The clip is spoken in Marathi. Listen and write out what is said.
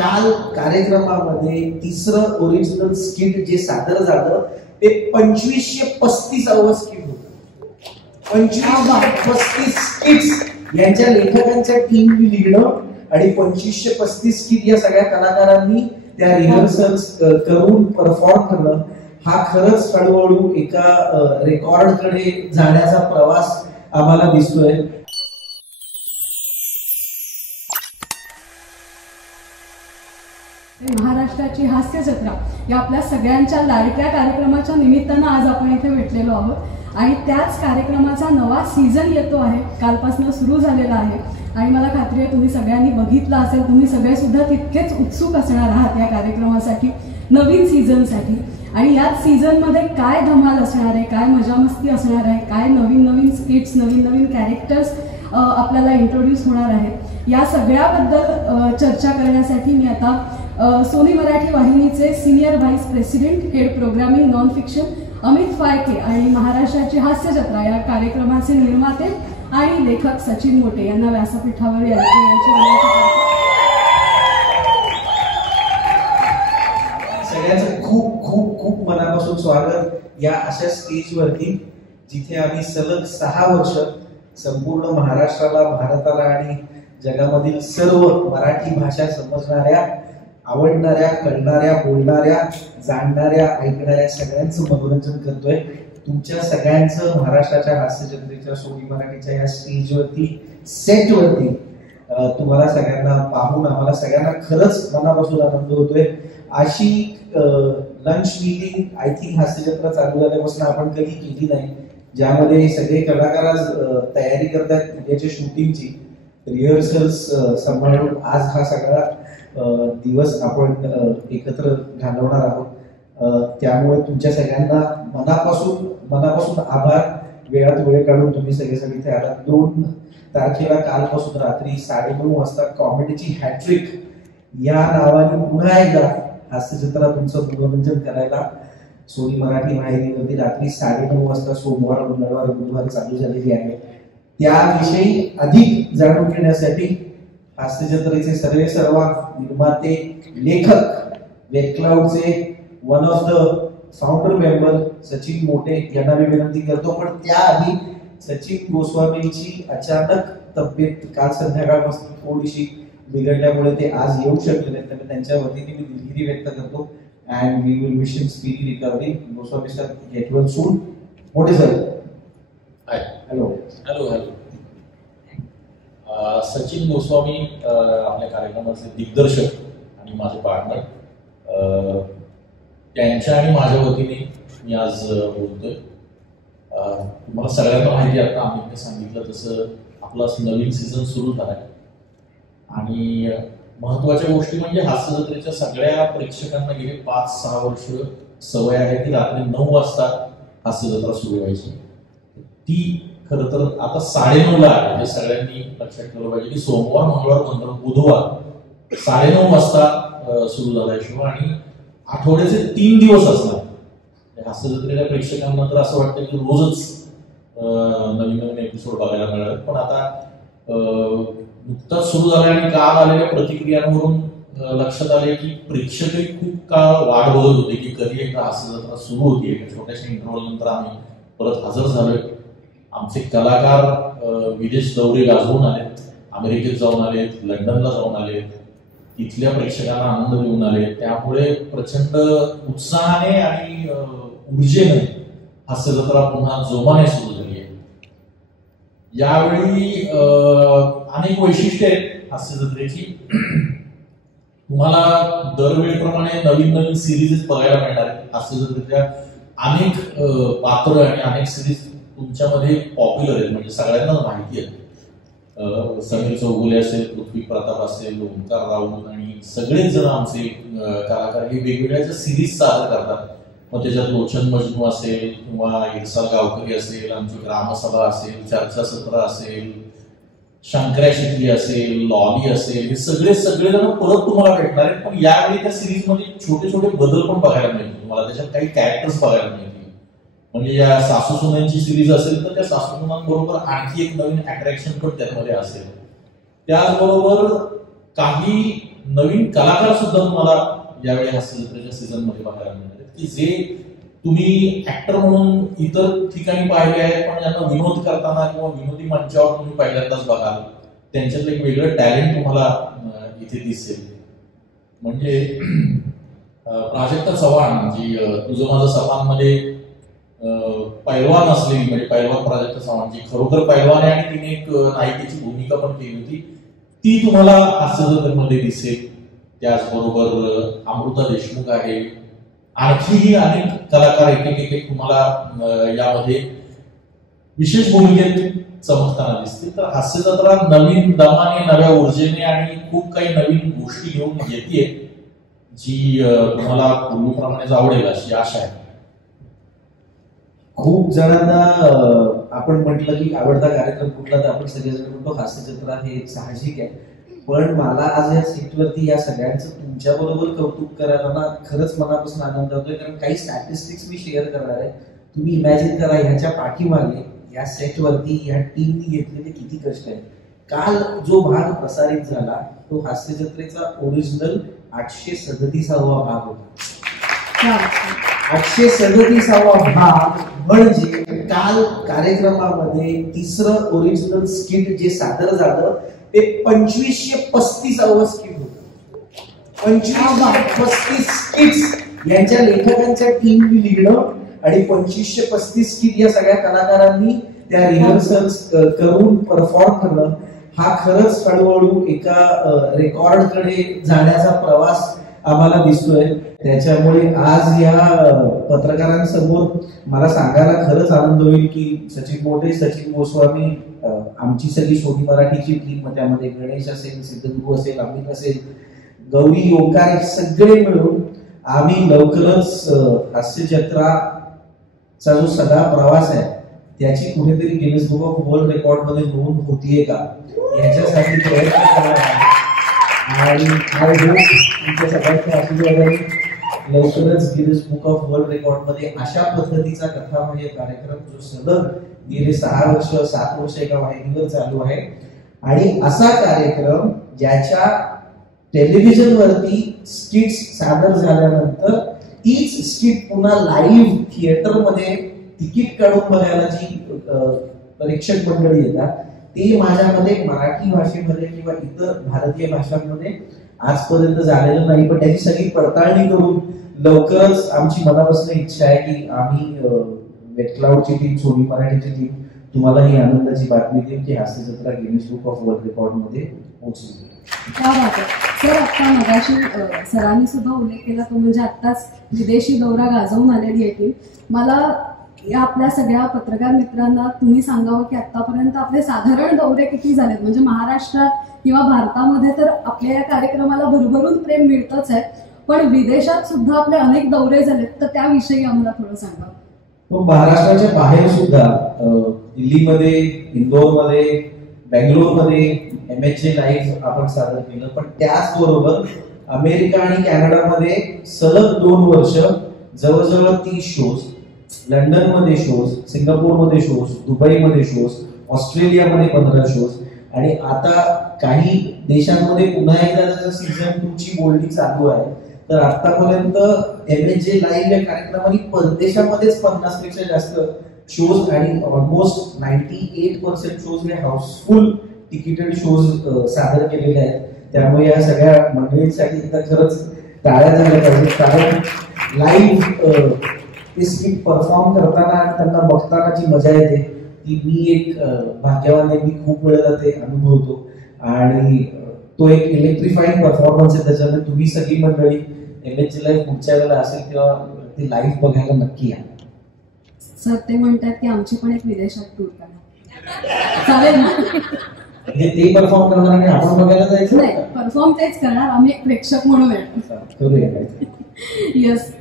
काल कार्यक्रमामध्ये तिसरं ओरिजिनल स्किट जे सादर झालं ते 2535 स्किट होतं. 2535 स्किट्स यांच्या लेखकांच्या टीमनी लिहिलं आणि 2535 स्किट या सगळ्या कलाकारांनी त्या रिहर्सल्स करून परफॉर्म करणं हा खरंच हळूहळू एका रेकॉर्डकडे जाण्याचा प्रवास आम्हाला दिसतोय. महाराष्ट्राची हास्य जत्रा या आपल्या सगळ्यांच्या लाडक्या कार्यक्रमाच्या निमित्तानं आज आपण इथे भेटलेलो आहोत आणि त्याच कार्यक्रमाचा नवा सीझन येतो आहे, कालपासून सुरू झालेला आहे आणि मला खात्री आहे तुम्ही सगळ्यांनी बघितलं असेल. तुम्ही सगळे सुद्धा तितकेच उत्सुक असणार आहात या कार्यक्रमासाठी, नवीन सीझनसाठी. आणि याच सीझनमध्ये काय धमाल असणार आहे, काय मजा मस्ती असणार आहे, काय नवीन नवीन स्किट्स, नवीन नवीन कॅरेक्टर्स आपल्याला इंट्रोड्यूस होणार आहेत, या सगळ्याबद्दल चर्चा करण्यासाठी मी आता सोनी मराठी वाहिनीचे senior vice president, head programming non fiction Amit Phalke आणि महाराष्ट्राची हास्य जत्रा या कार्यक्रमाचे निर्माते आणि लेखक सचिन मोटे यांना व्यासपीठावर सगळ्यांचं खूप खूप खूप मनापासून स्वागत या अशा स्टेजवरती जिथे आम्ही सलग 6 वर्ष संपूर्ण महाराष्ट्राला, भारताला आणि जगामधील सर्व मराठी भाषा समजणाऱ्या, आवडणाऱ्या, कळणाऱ्या, बोलणाऱ्या, जाणणाऱ्या, ऐकणाऱ्या सगळ्यांचं मनोरंजन करतोय. तुमच्या सगळ्यांचं महाराष्ट्राच्या हास्य जत्रेच्या सोनी मराठीच्या या स्टेजवरती, सेटवरती तुम्हाला सगळ्यांना पाहून आम्हाला सगळ्यांना खरंच मनापासून आनंद होतोय. अशी लंच मीटिंग आय थिंक हास्य जत्रा चालू झाल्यापासून आपण कधी केली नाही, ज्यामध्ये सगळे कलाकार आज तयारी करतात उद्याच्या शूटिंगची, रिहर्सल्स सांभाळून आज हा सगळा दिवस आपण एकत्र घालवणार आहोत. त्यामुळे तुमच्या सगळ्यांना मनापासून आभार. वेळात वेळ काढून तुम्ही सगळे इथे आलात. 2 तारखेला कालपासून रात्री 9:30 वाजता कॉमेडीची हॅट्रिक या नावाने पुन्हा एकदा हास्य जत्रा तुमचं मनोरंजन करायला सोनी मराठी वाहिनीमध्ये रात्री 9:30 वाजता सोमवार, मंगळवार, बुधवार चालू झालेली आहे. त्याविषयी अधिक जाणून घेण्यासाठी हास्य जत्रेचे सर्व निर्माते, लेखक, वेब क्लाउडचे one of the founder member Sachin Mote यांना मी विनंती करतो. पण त्याआधी सचिन गोस्वामींची अचानक तब्येत काल संध्याकाळपासून थोडीशी बिघडल्यामुळे ते आज येऊ शकले नाहीत, तर त्यांच्या वतीने मी दिलगिरी व्यक्त करतो. And we will wish him speedy recovery. Goswami sir, get well soon. Mote sir, hello. Hello hello. Sachin Goswami आपल्या कार्यक्रमाचे दिग्दर्शक आणि माझे पार्टनर, त्यांच्या आणि माझ्या वतीने मी आज बोलतोय. तुम्हाला सगळ्यांना माहिती आहे, आता आम्ही सांगितलं तसं आपला नवीन सीझन सुरू झालाय आणि महत्वाच्या गोष्टी म्हणजे हास्य जत्रेच्या सगळ्या प्रेक्षकांना गेले 5-6 वर्ष सवय आहे की रात्री 9 वाजता हास्य जत्रा सुरू व्हायची. ती खरं तर आता 9:30 आहे. हे सगळ्यांनी लक्षात ठेवलं पाहिजे की सोमवार, मंगळवार, बुधवार 9:30 वाजता सुरू झालाय शो आणि आठवड्याचे 3 दिवस असणार. हास्य जत्रेच्या प्रेक्षकांना तर असं वाटतं की रोजच नवीन एपिसोड बघायला मिळाले. पण आता नुकताच सुरू झालाय आणि काल आलेल्या प्रतिक्रियांवरून लक्षात आले की प्रेक्षकही खूप काळ वाट बघत होते की कधी एकदा हास्य जत्रा सुरू होती. एका छोट्याशा इंटरव्हल नंतर आम्ही परत हजर झालोय. आमचे कलाकार विदेश दौरे गाजवून आलेत, अमेरिकेत जाऊन आलेत, लंडनला जाऊन आलेत, तिथल्या प्रेक्षकांना आनंद देऊन आले. त्यामुळे प्रचंड उत्साहाने आणि ऊर्जेने हास्य जत्रा पुन्हा जोमाने सुरू झाली आहे. यावेळी अनेक वैशिष्ट्ये आहेत हास्य जत्रेची. तुम्हाला दरवेळीप्रमाणे नवीन नवीन सिरीज बघायला मिळणार आहेत. हास्य जत्रेच्या अनेक पात्र आणि अनेक सिरीज तुमच्यामध्ये पॉप्युलर आहेत, म्हणजे सगळ्यांना माहिती आहे. समीर चौगुले असेल, पृथ्वी प्रताप असेल, ओंकार राऊत आणि सगळेच जण आमचे कलाकार हे वेगवेगळ्या सिरीज सादर करतात. मग त्याच्यात लोचन मजनू असेल किंवा इरसाल गावकरी असेल, आमची ग्रामसभा असेल, चर्चासत्र असेल, शंकर्या शिकली असेल, लॉली असेल, हे सगळे जण परत तुम्हाला भेटणार आहेत. पण यावेळी त्या सिरीज मध्ये छोटे छोटे बदल पण बघायला मिळतील तुम्हाला. त्याच्यात काही कॅरेक्टर्स बघायला मिळतील. म्हणजे या सासू सुनांची सिरीज असेल तर त्या सासू सुनांबरोबर आणखी एक नवीन अट्रॅक्शन पण त्यामध्ये असेल. त्याचबरोबर काही नवीन कलाकार सुद्धा तुम्हाला यावेळी हास्य जत्रेच्या सीझन मध्ये बघायला मिळतात की जे तुम्ही ऍक्टर म्हणून इतर ठिकाणी पाहिले आहेत, पण यांना विनोद करताना किंवा विनोदी मंचावर तुम्ही पहिल्यांदाच बघाल. त्यांच्यातलं एक वेगळं टॅलेंट तुम्हाला इथे दिसेल. म्हणजे प्राजक्ता चव्हाण जी तुझं माझं सपानमध्ये पैलवान असलेली, म्हणजे पैलवान प्राजक्ता चव्हाण जी खरोखर पैलवान आहे आणि तिने एक नायिकेची भूमिका पण केली होती, ती तुम्हाला हास्य जत्रेमध्ये दिसेल. त्याचबरोबर अमृता देशमुख आहे, आणखीही अनेक कलाकार एक एक तुम्हाला यामध्ये विशेष भूमिकेत चमकताना दिसतील. तर हास्य जत्रा नवीन दमाने, नव्या ऊर्जेने आणि खूप काही नवीन गोष्टी घेऊन येते, जी तुम्हाला पूर्वीप्रमाणेच आवडेल अशी आशा आहे. खूप जणांना आपण म्हटलं की आवडता कार्यक्रम कुठला, तर आपण सगळेजण म्हणतो हास्य जत्रा, हे साहजिक आहे. पण मला आज या सीटवरती या सगळ्यांचं तुमच्या बरोबर कौतुक करायला खरंच मनापासून आनंद होतोय. कारण काही स्टॅटिस्टिक्स मी शेअर करणार आहे. तुम्ही इमॅजिन करा, ह्याच्या पाठीमागे या सेटवरती या टीमनी घेतलेले किती कष्ट आहेत. काल जो भाग प्रसारित झाला तो हास्य जत्रेचा ओरिजिनल 837वा भाग होता. 837वा भाग म्हणजे काल कार्यक्रमामध्ये तिसरं ओरिजिनल स्किट जे सादर झालं ते 2535वं स्किट होतं. 2535 स्किट्स यांच्या लेखकांच्या टीमनी लिहिलं आणि 2535 स्किट या सगळ्या कलाकारांनी त्या रिहर्सल्स करून परफॉर्म करणं हा खरंच हळूहळू एका रेकॉर्डकडे जाण्याचा प्रवास आम्हाला दिसतोय. त्याच्यामुळे आज या पत्रकारांसमोर मला सांगायला खरंच आनंद होईल की सचिन मोठे, सचिन गोस्वामी, आमची सगळी सोनी मराठीची टीम, त्यामध्ये गणेश असेल, सिद्धगुरु असेल, अमित असेल, गौरी, ओंकार, सगळे मिळून आम्ही लवकरच हास्य जत्राचा जो सगळा प्रवास आहे त्याची कुठेतरी Guinness book of world record मध्ये नोंद होतीये का याच्यासाठी प्रयत्न करणार आहे. आणि तुमच्या सगळ्यांच्या आशीर्वादाने लवकरच Guinness book of world record मध्ये अशा पद्धतीचा कथामय कार्यक्रम जो सलग गेले 6 वर्ष 7 वर्ष एका वाहिनीवर चालू आहे, आणि असा कार्यक्रम ज्याच्या टेलिव्हिजन वरती स्किट्स सादर झाल्यानंतर तीच स्किट पुन्हा लाईव्ह थिएटर मध्ये तिकीट काढून बघायला जी प्रेक्षक मंडळी येतात, ते माझ्यामध्ये मराठी भाषेमध्ये किंवा इतर भारतीय भाषांमध्ये आजपर्यंत झालेलं नाही. पण त्याची सगळी पडताळणी करून लवकरच आमची मनापासून इच्छा आहे की आम्ही वेट क्लाउडची टीम, सोनी मराठीची टीम तुम्हाला ही आनंदाची बातमी देईल की हास्य जत्रा Guinness book of world record मध्ये पोहोचली. सर, आता मगाशी सरांनी सुद्धा उल्लेख केला तो म्हणजे आत्ताच विदेशी दौरा गाजवून आलेली आहे टीम. मला या आपल्या सगळ्या पत्रकार मित्रांना तुम्ही सांगावं की आतापर्यंत आपले साधारण दौरे किती झालेत. म्हणजे महाराष्ट्रात किंवा भारतामध्ये तर आपल्या या कार्यक्रमाला भरभरून प्रेम मिळतच आहे, पण विदेशात सुद्धा आपले अनेक दौरे झालेत, तर त्याविषयी आम्हाला थोडं सांगा. महाराष्ट्राच्या बाहेर सुद्धा दिल्लीमध्ये, इंदोरमध्ये, बेंगलोरमध्ये MHJ लाईव्ह आपण सादर केलं. पण त्याचबरोबर अमेरिका आणि कॅनडामध्ये सलग 2 वर्ष जवळजवळ 30 शोज, लंडनमध्ये शोज, सिंगापूरमध्ये शोज, दुबईमध्ये शोज, ऑस्ट्रेलियामध्ये 15 शोज, आणि आता काही देशांमध्ये पुन्हा एकदा जसं सीझन 2 ची बोलणी चालू आहे. तर आतापर्यंत MHJ लाईव्ह या कार्यक्रमाने परदेशामध्येच 50 पेक्षा जास्त शोज आणि ऑलमोस्ट 98% शोज हे हाऊसफुल तिकीटेड शोज सादर केलेले आहेत. त्यामुळे या सगळ्या मंडळींसाठी एकदा खरंच टाळ्या झाल्या पाहिजेत. कारण लाईव्ह ते स्किट परफॉर्म करताना आणि त्यांना बघताना जी मजा येते ती मी एक भाग्यवान आहे, मी खूप वेळेला ते अनुभवतो. आणि तो एक इलेक्ट्रिफाईंग परफॉर्मन्स आहे. त्याच्यामुळे तुम्ही सगळी मंडळी MHJ लाईव्ह पुढच्या वेळेला असेल किंवा ते लाईव्ह बघायला नक्की या. सर, ते म्हणतात की आमची पण एक विदेशात टूर करा, चालेल ना? ते परफॉर्म करणार आणि आपण बघायला जायचं नाही, परफॉर्म तेच करणार, आम्ही एक प्रेक्षक म्हणून आहे. करूया. येस.